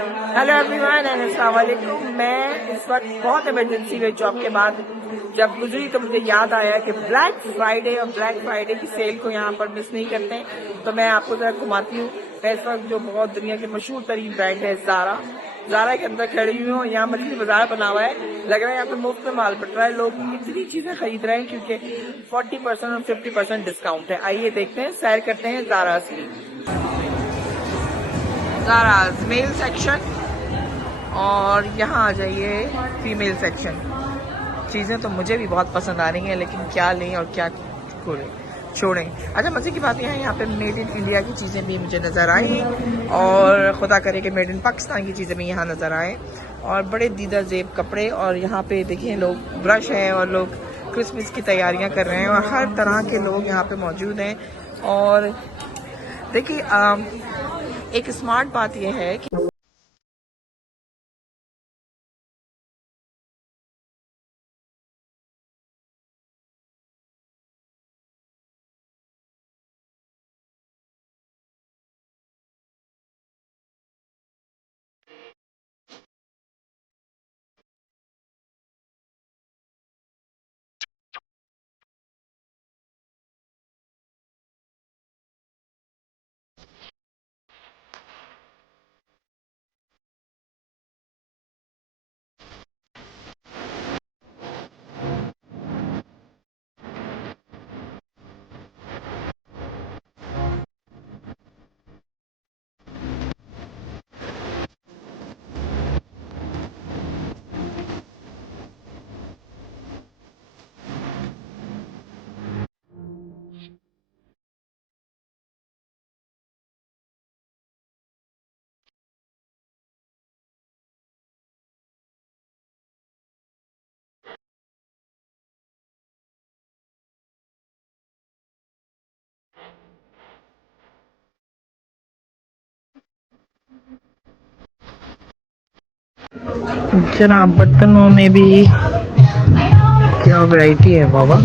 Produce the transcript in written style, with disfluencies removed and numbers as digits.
Hello everyone and अस्सलाम वालेकुम। मैं इस वक्त बहुत इमरजेंसी में जॉब के बाद जब गुजरी तो मुझे याद आया कि ब्लैक फ्राइडे की सेल को यहाँ पर मिस नहीं करते हैं। तो मैं आपको जरा घुमाती हूँ। मैं इस वक्त जो बहुत दुनिया के मशहूर तरीन ब्रांड है ज़ारा के अंदर खड़ी हुई हूँ। यहाँ मछली बाजार बना हुआ है, लग रहा है यहाँ पे मुफ्त में माल बट रहा है। लोग इतनी चीजें खरीद रहे हैं क्योंकि 40% और 50% डिस्काउंट है। आइए देखते हैं, सैर करते हैं ज़ाराज़ की। ज़ाराज़ मेल सेक्शन और यहाँ आ जाइए फीमेल सेक्शन। चीज़ें तो मुझे भी बहुत पसंद आ रही हैं, लेकिन क्या लें और क्या छोड़ें। अच्छा, मज़े की बात यह है यहाँ पे मेड इन इंडिया की चीज़ें भी मुझे नज़र आई और खुदा करे कि मेड इन पाकिस्तान की चीज़ें भी यहाँ नज़र आए और बड़े दीदा जेब कपड़े। और यहाँ पे देखिए लोग ब्रश हैं और लोग क्रिसमस की तैयारियाँ कर रहे हैं और हर तरह के लोग यहाँ पे मौजूद हैं। और देखिए एक स्मार्ट बात यह है कि जनाब बर्तनों में भी क्या वैरायटी है बाबा।